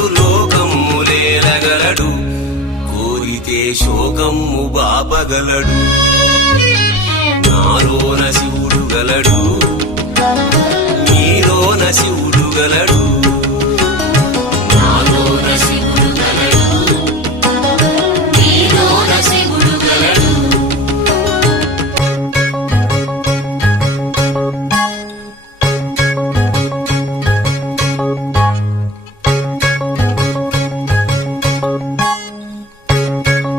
శివుడు లోకమ్ములేలగలడు కోరితే శోకమ్ము బాపగలడు. నాలోన శివుడు గలడు. నీలోన శివుడు గలడు.